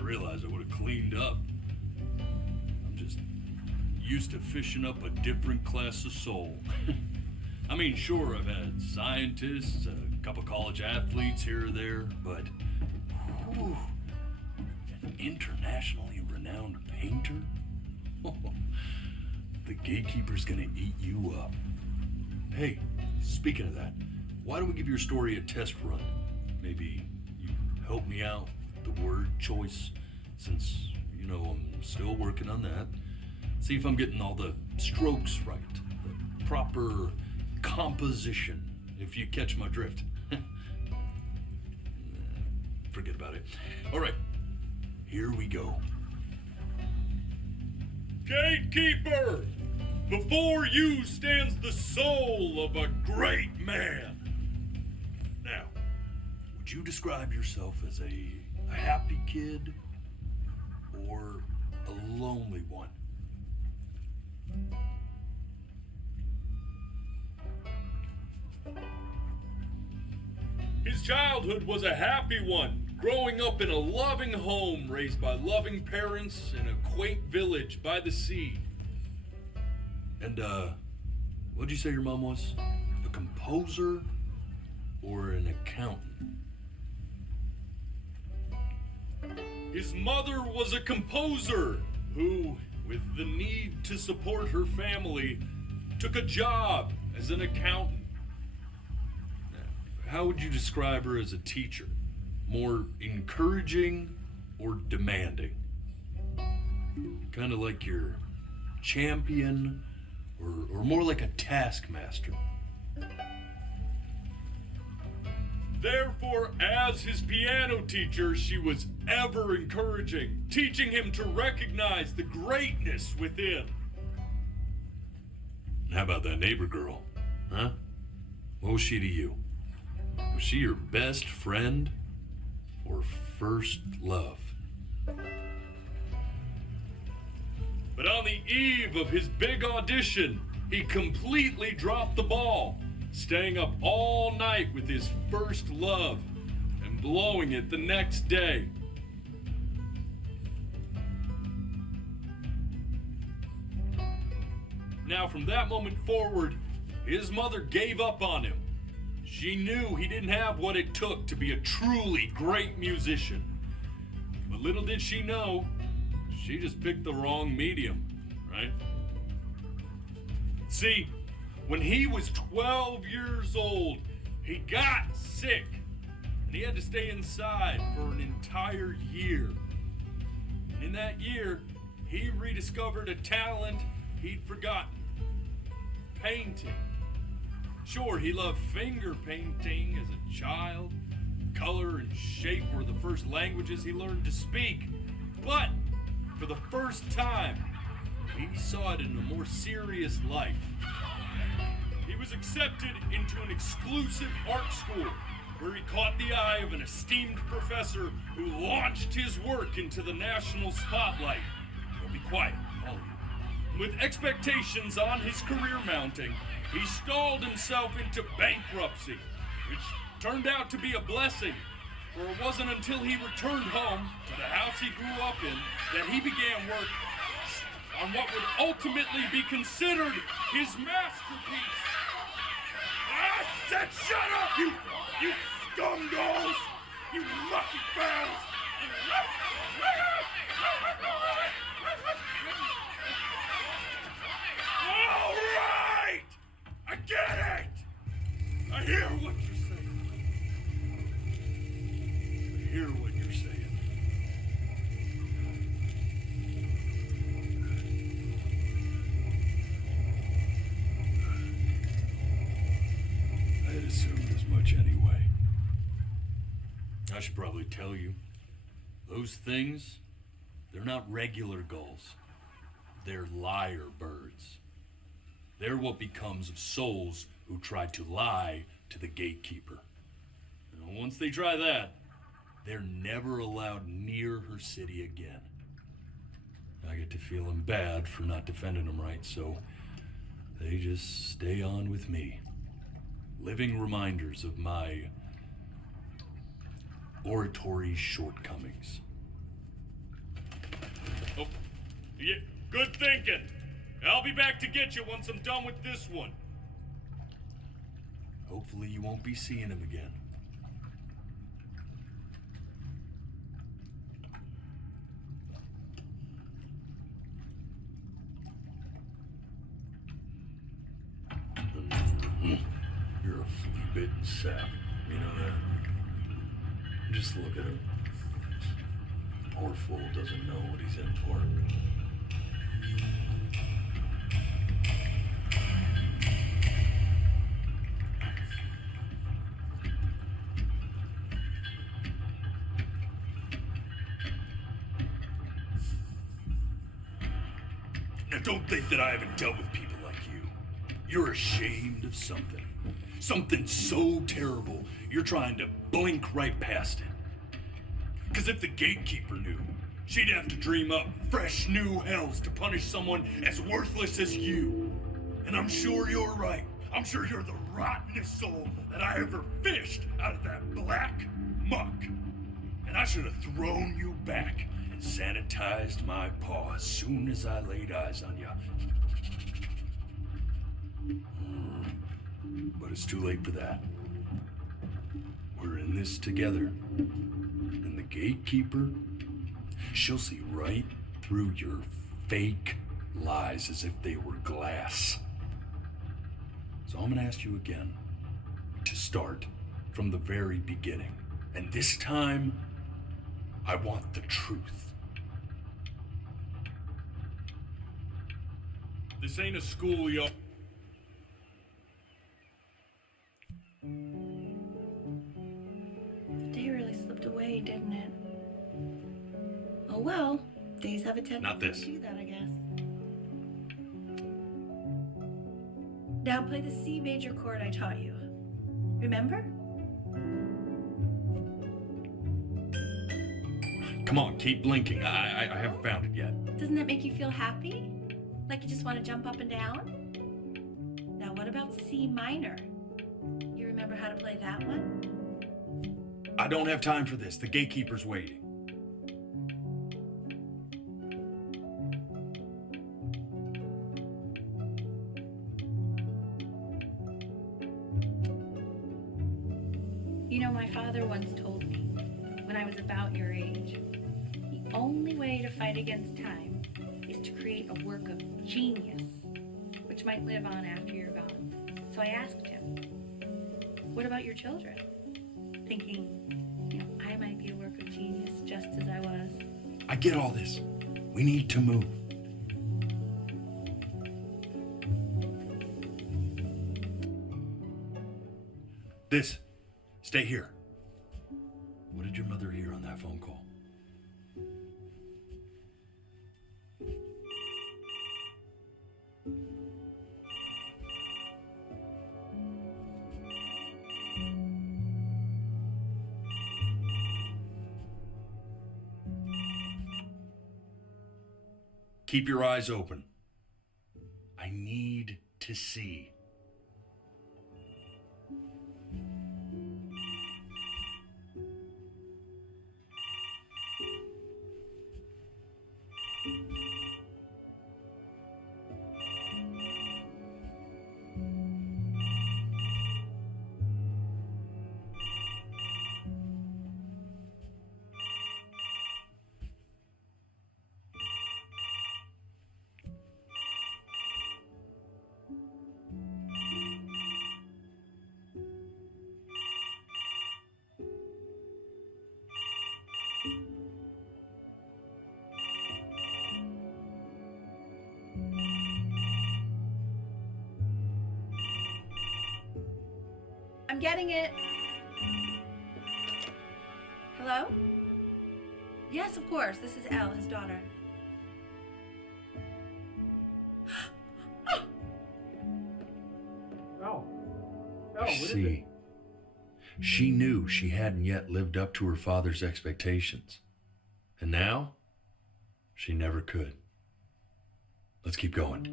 realized I would have cleaned up. I'm just used to fishing up a different class of soul. I mean, sure, I've had scientists, a couple college athletes here or there, but whew, an internationally renowned painter? The gatekeeper's gonna eat you up. Hey, speaking of that, why don't we give your story a test run? Maybe you help me out with the word choice, since, I'm still working on that. See if I'm getting all the strokes right, the proper composition, if you catch my drift. Forget about it. All right, here we go. Gatekeeper! Before you stands the soul of a great man. Now, would you describe yourself as a happy kid or a lonely one? His childhood was a happy one, growing up in a loving home raised by loving parents in a quaint village by the sea. And, what'd you say your mom was? A composer or an accountant? His mother was a composer who, with the need to support her family, took a job as an accountant. How would you describe her as a teacher? More encouraging or demanding? Kind of like your champion or more like a taskmaster? Therefore, as his piano teacher, she was ever encouraging, teaching him to recognize the greatness within. How about that neighbor girl? Huh? What was she to you? Was she your best friend or first love? But on the eve of his big audition, he completely dropped the ball, staying up all night with his first love and blowing it the next day. Now, from that moment forward, his mother gave up on him. She knew he didn't have what it took to be a truly great musician. But little did she know, she just picked the wrong medium, right? See, when he was 12 years old, he got sick, and he had to stay inside for an entire year. And in that year, he rediscovered a talent he'd forgotten: painting. Sure, he loved finger painting as a child. Color and shape were the first languages he learned to speak. But for the first time, he saw it in a more serious light. He was accepted into an exclusive art school where he caught the eye of an esteemed professor who launched his work into the national spotlight. Well, be quiet, all of you. With expectations on his career mounting, he stalled himself into bankruptcy, which turned out to be a blessing, for it wasn't until he returned home to the house he grew up in that he began work on what would ultimately be considered his masterpiece. I said shut up, you scumdolls! You lucky fowls! All right! I get it! I hear what you're saying. I hear what you're saying. I had assumed as much anyway. I should probably tell you, those things, they're not regular gulls. They're lyre birds. They're what becomes of souls who try to lie to the gatekeeper. And once they try that, they're never allowed near her city again. I get to feeling bad for not defending them right, so they just stay on with me. Living reminders of my oratory shortcomings. Oh, yeah, good thinking. I'll be back to get you once I'm done with this one. Hopefully you won't be seeing him again. You're a flea-bitten sap. You know that? Just look at him. Poor fool doesn't know what he's in for. Now don't think that I haven't dealt with people like you. You're ashamed of something. Something so terrible, you're trying to blink right past it. Because if the gatekeeper knew, she'd have to dream up fresh new hells to punish someone as worthless as you. And I'm sure you're right. I'm sure you're the rottenest soul that I ever fished out of that black muck. And I should have thrown you back and sanitized my paw as soon as I laid eyes on you. But it's too late for that. We're in this together. And the gatekeeper, she'll see right through your fake lies as if they were glass. So I'm gonna ask you again to start from the very beginning. And this time, I want the truth. This ain't a school, y'all. The day really slipped away, didn't it? Oh well, days have a tendency Not this. to do that, I guess. Now play the C major chord I taught you. Remember? Come on, keep blinking. I haven't found it yet. Doesn't that make you feel happy? Like you just want to jump up and down? Now what about C minor? You remember how to play that one? I don't have time for this. The gatekeeper's waiting. You know, my father once told me, when I was about your age, the only way to fight against time is to create a work of genius, which might live on after you're gone. So I asked him, what about your children? Thinking, I might be a work of genius just as I was. I get all this. We need to move. This. Stay here. What did your mother hear on that phone call? Keep your eyes open. I need to see. I'm getting it. Hello? Yes, of course. This is Elle, his daughter. Oh, what is it? See, she knew she hadn't yet lived up to her father's expectations. And now, she never could. Let's keep going.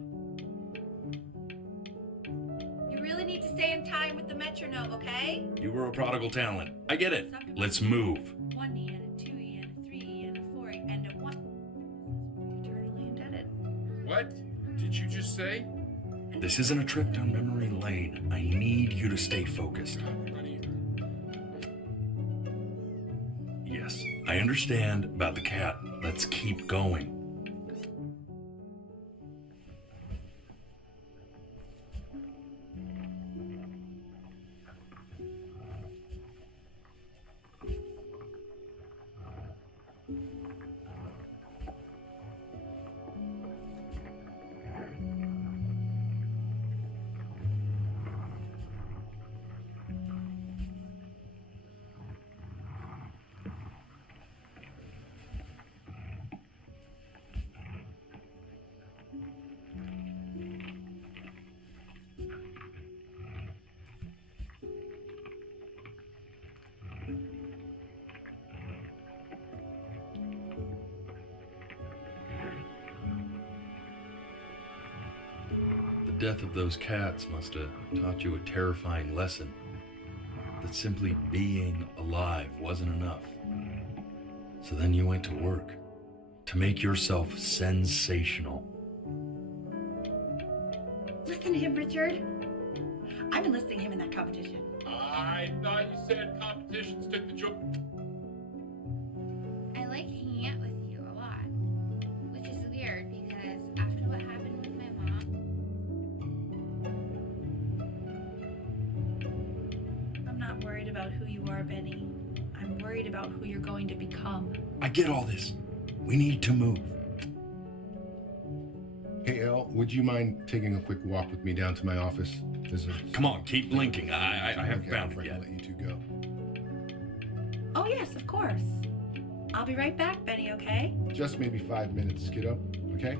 You really need to stay in time with the metronome, okay? You were a prodigal talent. I get it. Let's move. 1 E and a 2 E and a 3 E and a 4 E and a 1. What did you just say? This isn't a trip down memory lane. I need you to stay focused. Honey, Yes, I understand about the cat. Let's keep going. The death of those cats must have taught you a terrifying lesson. That simply being alive wasn't enough. So then you went to work to make yourself sensational. Listen to him, Richard. I'm enlisting him in that competition. I thought you said competitions took the joke. I like hanging out with you a lot, which is weird because after what happened with my mom, I'm not worried about who you are, Benny. I'm worried about who you're going to become. I get all this. We need to move. Hey, El, would you mind taking a quick walk with me down to my office? Come on, keep blinking. I haven't Okay, found I'll it yet. let you two go. Oh, yes, of course. I'll be right back, Benny, okay? Just maybe 5 minutes, kiddo, okay?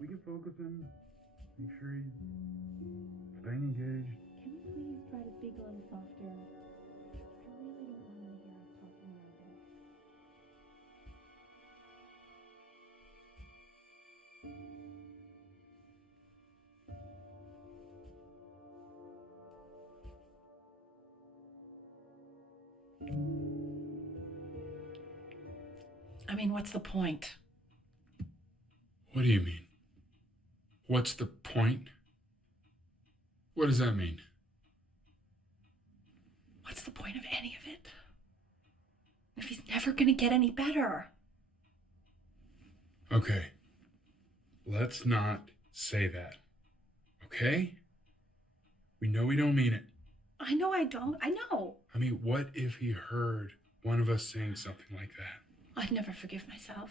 We can focus him. Make sure he's staying engaged. Can you please try to speak a little softer? I really don't want to hear us talking like this. I mean, what's the point? What do you mean? What's the point? What does that mean? What's the point of any of it? If he's never gonna get any better. Okay. Let's not say that. Okay? We know we don't mean it. I know I don't. I know. I mean, what if he heard one of us saying something like that? I'd never forgive myself.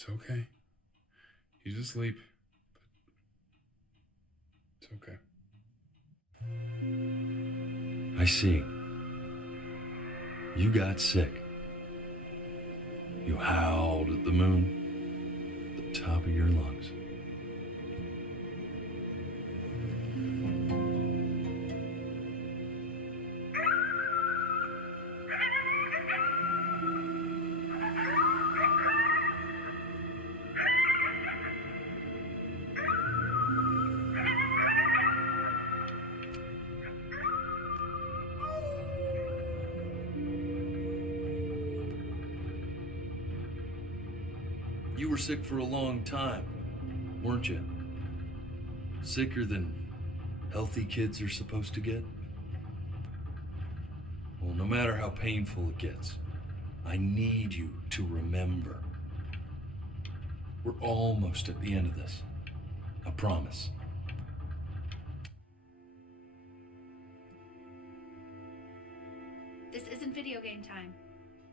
It's okay. He's asleep. It's okay. I see. You got sick. You howled at the moon, at the top of your lungs. You were sick for a long time, weren't you? Sicker than healthy kids are supposed to get? Well, no matter how painful it gets, I need you to remember. We're almost at the end of this. I promise. This isn't video game time.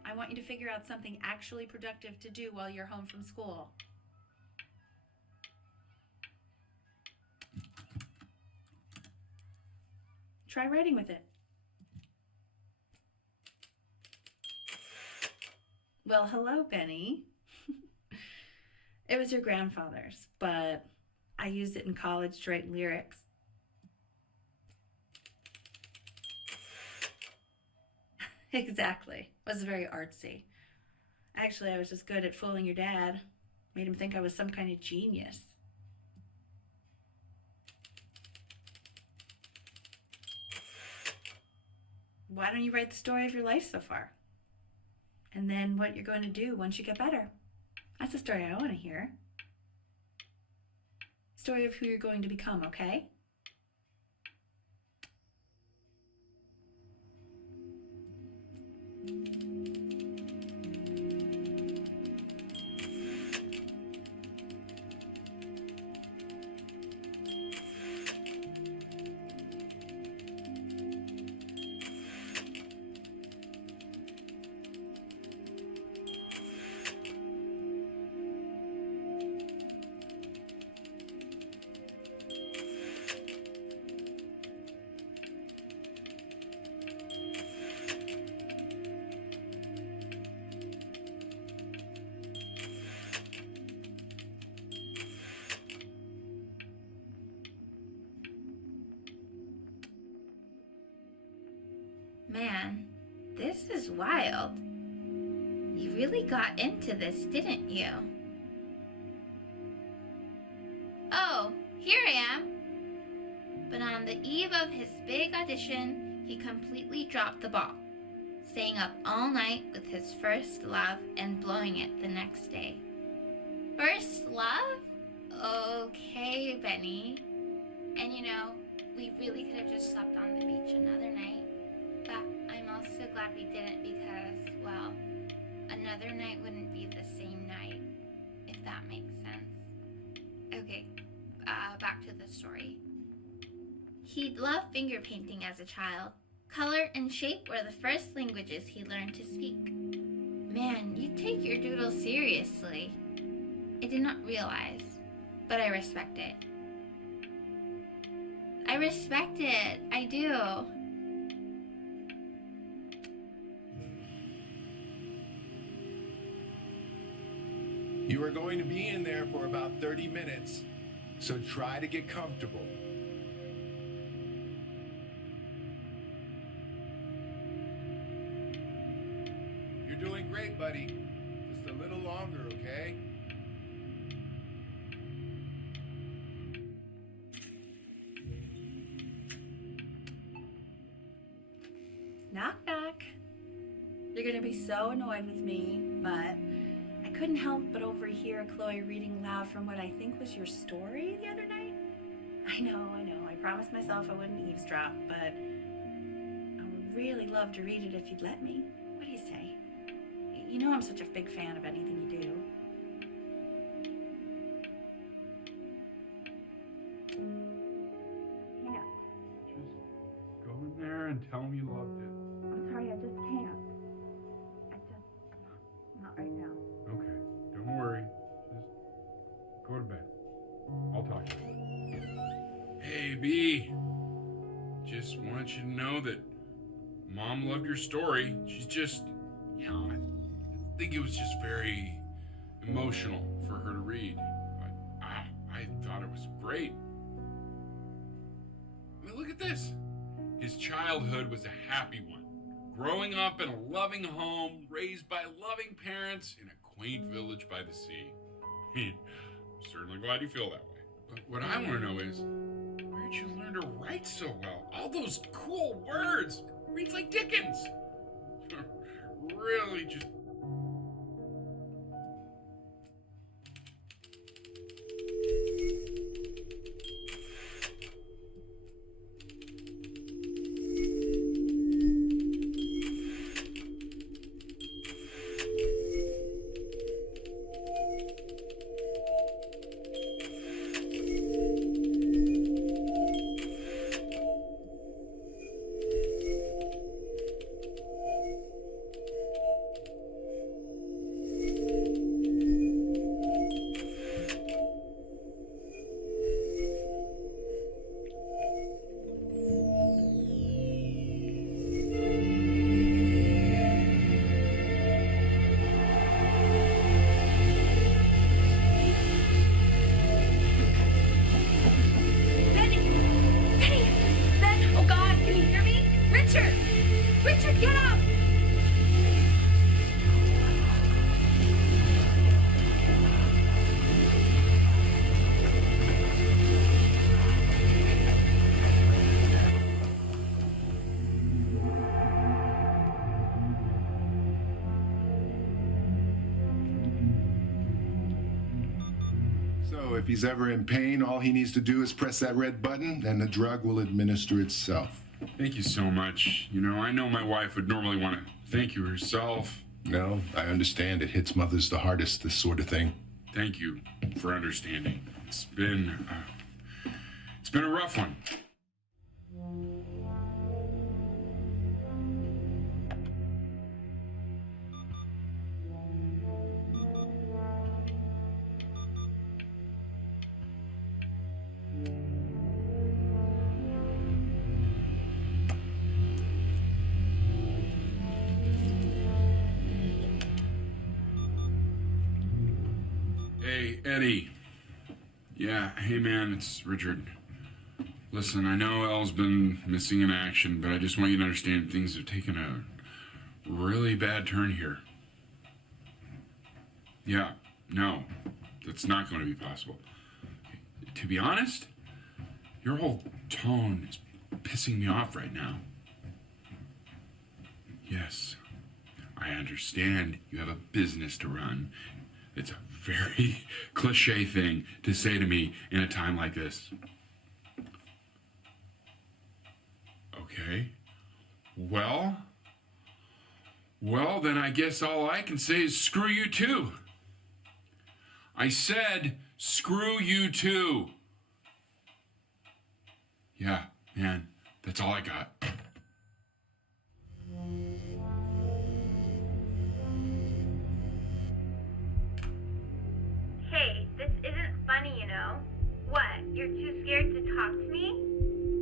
I want you to figure out something actually productive to do while you're home from school. Try writing with it. Well, hello, Benny. It was your grandfather's, but I used it in college to write lyrics. Exactly. It was very artsy. Actually, I was just good at fooling your dad. Made him think I was some kind of genius. Why don't you write the story of your life so far? And then what you're going to do once you get better. That's the story I want to hear. Story of who you're going to become, okay? Man, this is wild. You really got into this, didn't you? Oh, here I am. But on the eve of his big audition, he completely dropped the ball, staying up all night with his first love and blowing it the next day. First love? Okay, Benny. And you know, we really could have just slept on the beach another night. But I'm also glad we didn't because, well, another night wouldn't be the same night, if that makes sense. Okay, back to the story. He loved finger painting as a child. Color and shape were the first languages he learned to speak. Man, you take your doodle seriously. I did not realize, but I respect it. I respect it, I do. You are going to be in there for about 30 minutes, so try to get comfortable. You're doing great, buddy. Just a little longer, okay? Knock, knock. You're gonna be so annoyed with me, but I couldn't help but overhear Chloe reading loud from what I think was your story the other night. I know. I promised myself I wouldn't eavesdrop, but I would really love to read it if you'd let me. What do you say? You know I'm such a big fan of anything you do. Yeah. Just go in there and tell him you loved it. I'm sorry, I just can't. Not right now. Okay, don't worry. Just go to bed. I'll talk to you. Hey, B. Just want you to know that Mom loved your story. She's just, I think it was just very emotional for her to read. I thought it was great. I mean, look at this. His childhood was a happy one. Growing up in a loving home, raised by loving parents in a quaint village by the sea. I'm certainly glad you feel that way. But what I want to know is, where'd you learn to write so well? All those cool words. Reads like Dickens. Really just... Richard, get up! So if he's ever in pain, all he needs to do is press that red button and the drug will administer itself. Thank you so much. You know, I know my wife would normally want to thank you herself. No, I understand. It hits mothers the hardest, this sort of thing. Thank you for understanding. It's been a rough one. Hey, Eddie. Yeah, hey man, it's Richard. Listen, I know Elle's been missing in action, but I just want you to understand things have taken a really bad turn here. Yeah, no, that's not going to be possible. To be honest, your whole tone is pissing me off right now. Yes, I understand you have a business to run. It's a very cliche thing to say to me in a time like this. Okay. Well, then I guess all I can say is screw you too. I said screw you too. Yeah, man, that's all I got. Hey, this isn't funny, you know. What, you're too scared to talk to me?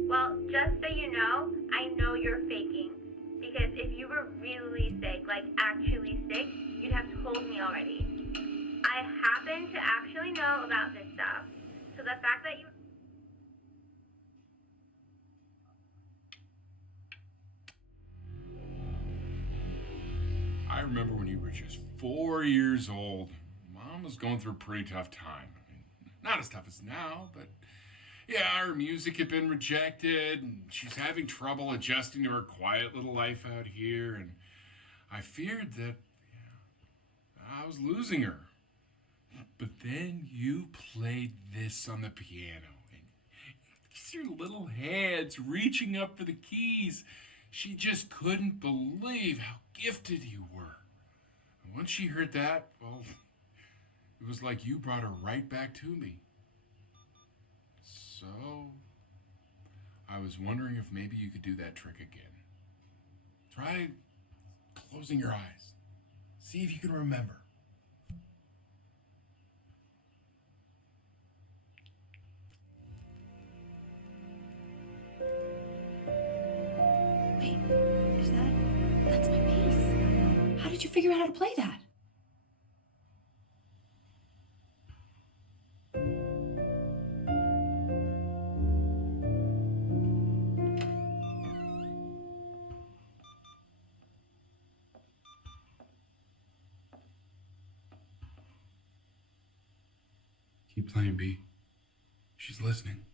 Well, just so you know, I know you're faking. Because if you were really sick, like actually sick, you'd have told me already. I happen to actually know about this stuff. So the fact that you... I remember when you were just 4 years old. Mom was going through a pretty tough time. I mean, not as tough as now, but yeah, her music had been rejected, and she's having trouble adjusting to her quiet little life out here, and I feared that I was losing her. But then you played this on the piano, and your little hands reaching up for the keys. She just couldn't believe how gifted you were. And once she heard that, well, it was like you brought her right back to me. So, I was wondering if maybe you could do that trick again. Try closing your eyes. See if you can remember. Wait, that's my bass. How did you figure out how to play that? Keep playing, B. She's listening.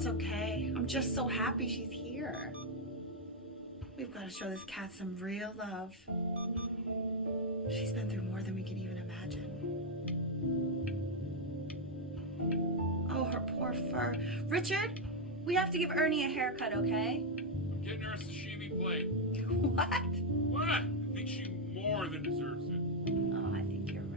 it's okay. I'm just so happy she's here. We've got to show this cat some real love. She's been through more than we can even imagine. Oh, her poor fur. Richard, we have to give Ernie a haircut, okay? Get Nurse Sashimi plate. What? What? I think she more than deserves it. Oh, I think you're right.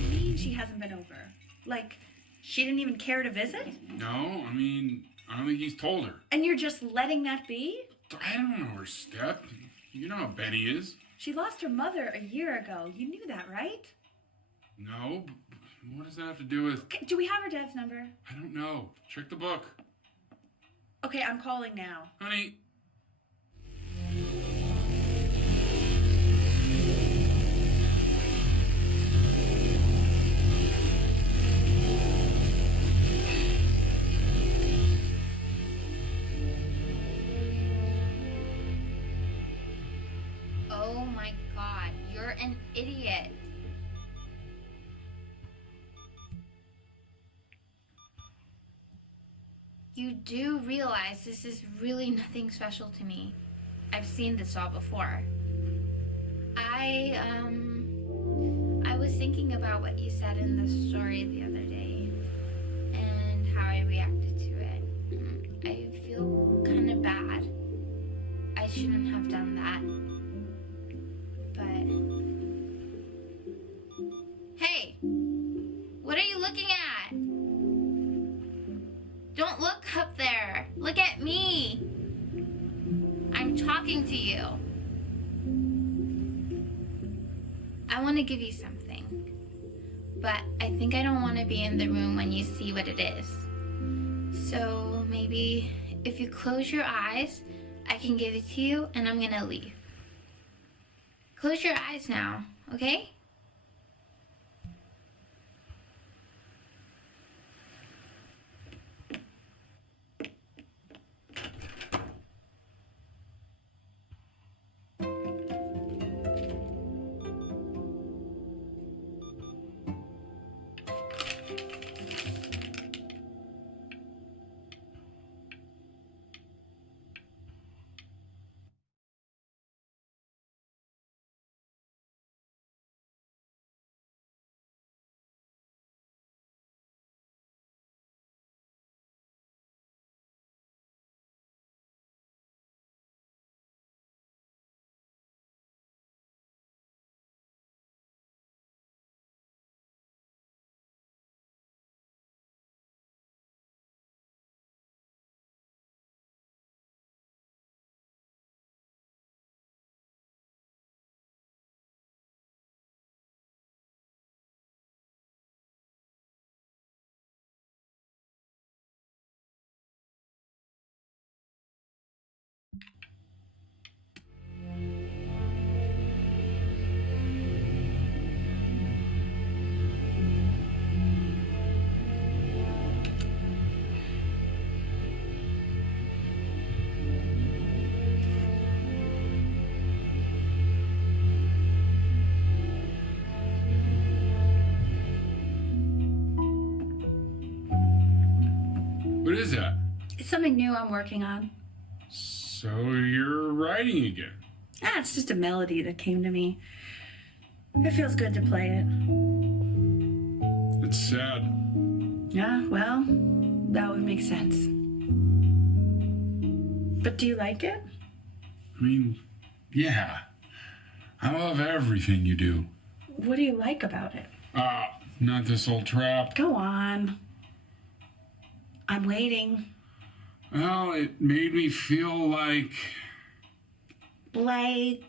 What do you mean she hasn't been over? Like, she didn't even care to visit? No, I mean, I don't think he's told her. And you're just letting that be? I don't know her step. You know how Benny is. She lost her mother a year ago. You knew that, right? No, what does that have to do with... Okay, do we have her dad's number? I don't know. Check the book. Okay, I'm calling now. Honey. Oh my god, you're an idiot. You do realize this is really nothing special to me. I've seen this all before. I was thinking about what you said in the story the other day and how I reacted to it. I feel kind of bad. I shouldn't have done that. But hey, what are you looking at? Don't look up there. Look at me. I'm talking to you. I want to give you something, but I think I don't want to be in the room when you see what it is. So maybe if you close your eyes, I can give it to you and I'm gonna leave. Close your eyes now, okay? What is that? It's something new I'm working on. So you're writing again? It's just a melody that came to me. It feels good to play it. It's sad. Yeah, well, that would make sense. But do you like it? I mean, yeah. I love everything you do. What do you like about it? Not this old trap. Go on. I'm waiting. Well, it made me feel like if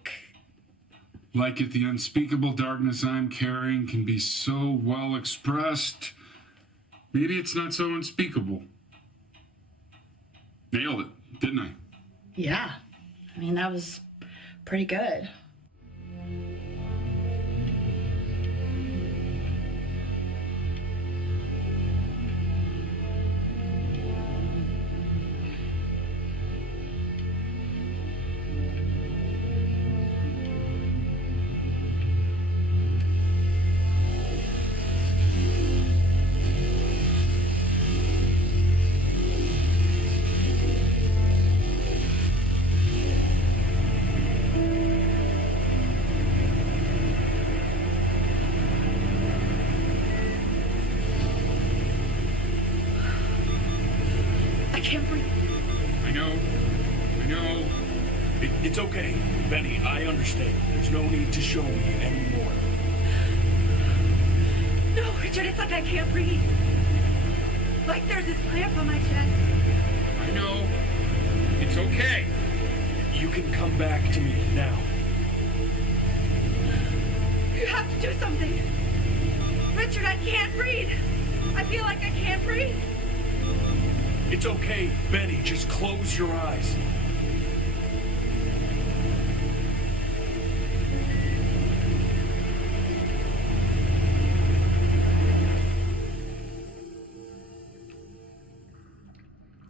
the unspeakable darkness I'm carrying can be so well expressed, maybe it's not so unspeakable. Nailed it, didn't I? Yeah. I mean, that was pretty good. know. It's okay, Benny, I understand. There's no need to show me anymore. No, Richard, it's like I can't breathe. Like there's this clamp on my chest. I know. It's okay. You can come back to me now. You have to do something. Richard, I can't breathe. I feel like I can't breathe. It's okay, Benny, just close your eyes.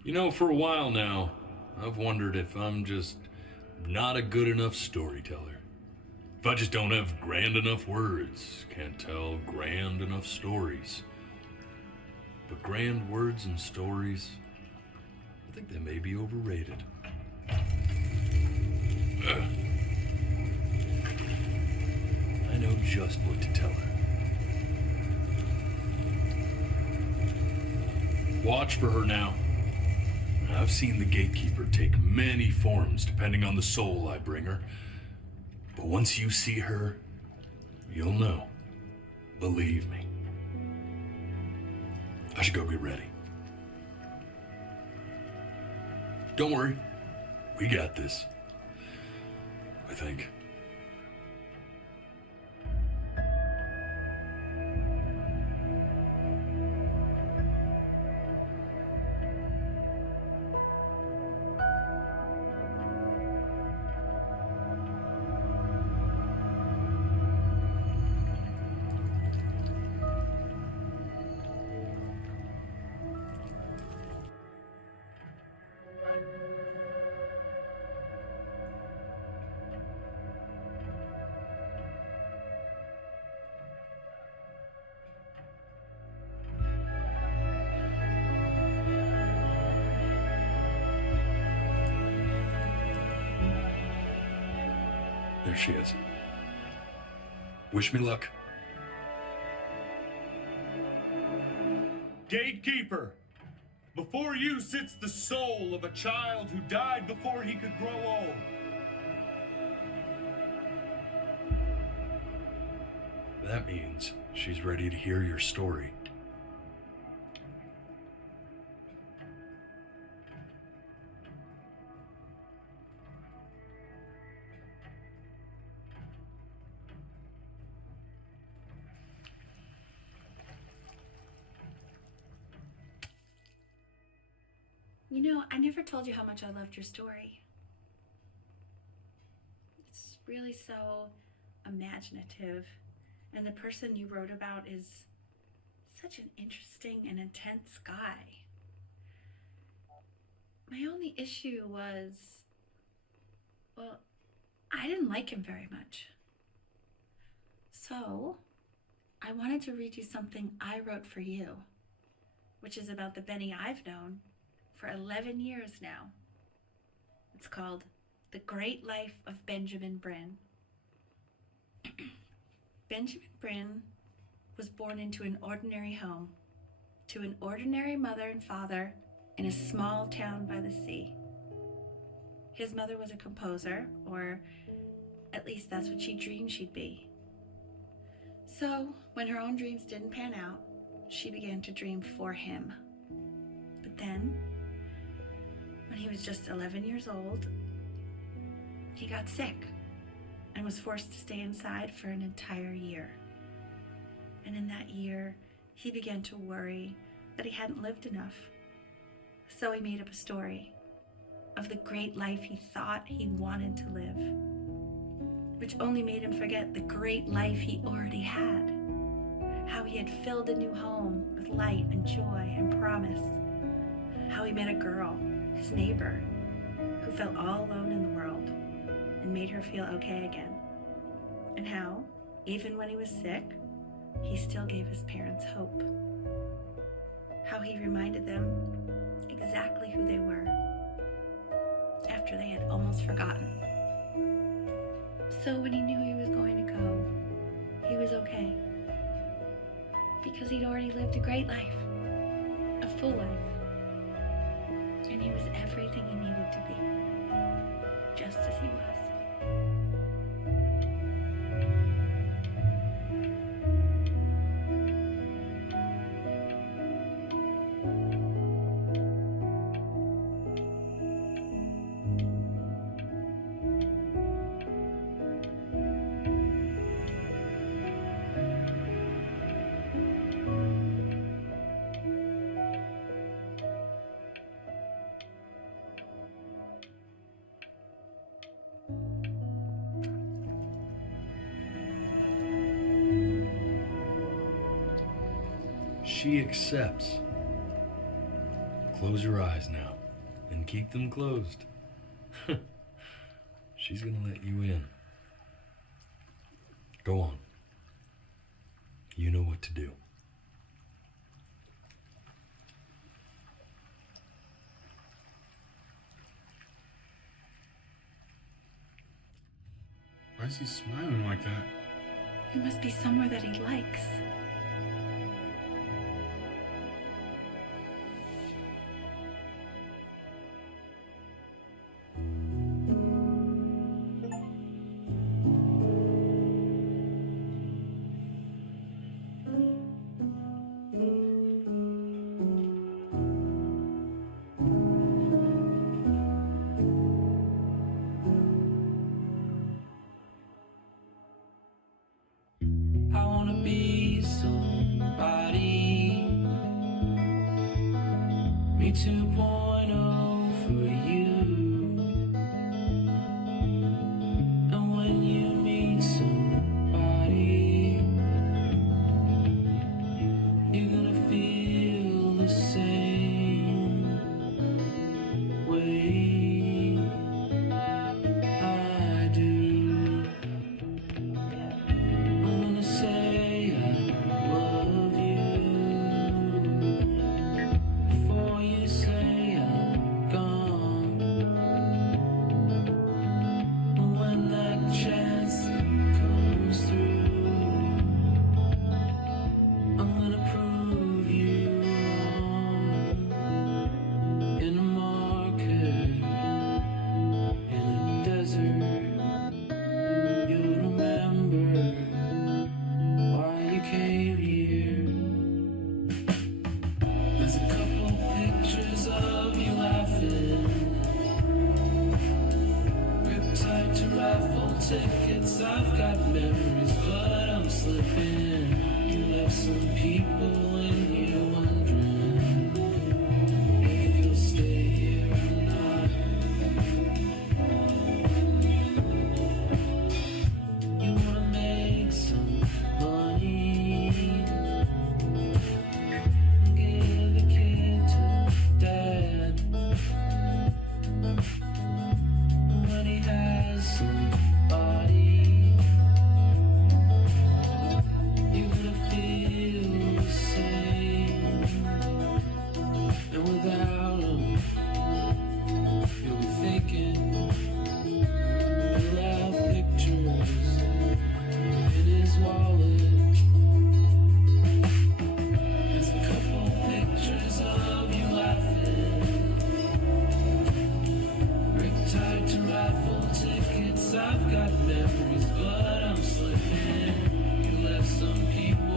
You know, for a while now, I've wondered if I'm just not a good enough storyteller. If I just don't have grand enough words, can't tell grand enough stories. But grand words and stories, I think they may be overrated. I know just what to tell her. Watch for her now. I've seen the gatekeeper take many forms depending on the soul I bring her. But once you see her, you'll know. Believe me. I should go get ready. Don't worry. We got this. I think. There she is. Wish me luck. Gatekeeper, before you sits the soul of a child who died before he could grow old. That means she's ready to hear your story. You know, I never told you how much I loved your story. It's really so imaginative, and the person you wrote about is such an interesting and intense guy. My only issue was, well, I didn't like him very much. So, I wanted to read you something I wrote for you, which is about the Benny I've known for 11 years now. It's called The Great Life of Benjamin Bryn. Benjamin Bryn was born into an ordinary home, to an ordinary mother and father in a small town by the sea. His mother was a composer, or at least that's what she dreamed she'd be. So, when her own dreams didn't pan out, she began to dream for him. But then, when he was just 11 years old, he got sick and was forced to stay inside for an entire year. And in that year, he began to worry that he hadn't lived enough. So he made up a story of the great life he thought he wanted to live, which only made him forget the great life he already had. How he had filled a new home with light and joy and promise. How he met a girl, his neighbor, who felt all alone in the world and made her feel okay again. And how, even when he was sick, he still gave his parents hope. How he reminded them exactly who they were after they had almost forgotten. So when he knew he was going to go, he was okay. Because he'd already lived a great life, a full life. And he was everything he needed to be. she accepts. Close your eyes now, and keep them closed. She's gonna let you in. Go on. You know what to do. Why is he smiling like that? It must be somewhere that he likes. I wanna be somebody. Me 2.0 for you. And when you meet somebody, you're gonna feel the same way I do. I'm gonna say I love you before you say I'm gone. And when that chance comes through, I'm gonna prove you wrong. In a market, in a desert, you'll remember why you came here. There's a couple pictures of you laughing, riptide to raffle tickets. I've got memories, but I'm slipping. You left some people in here wondering if you'll stay here or not. You wanna make some money, give a kid to dad. When he has somebody, you're gonna feel the same. And without him, you'll be thinking he'll have pictures in his wallet. There's a couple pictures of you laughing, riptide to raffle tickets. I've got memories, but I'm slipping. You left some people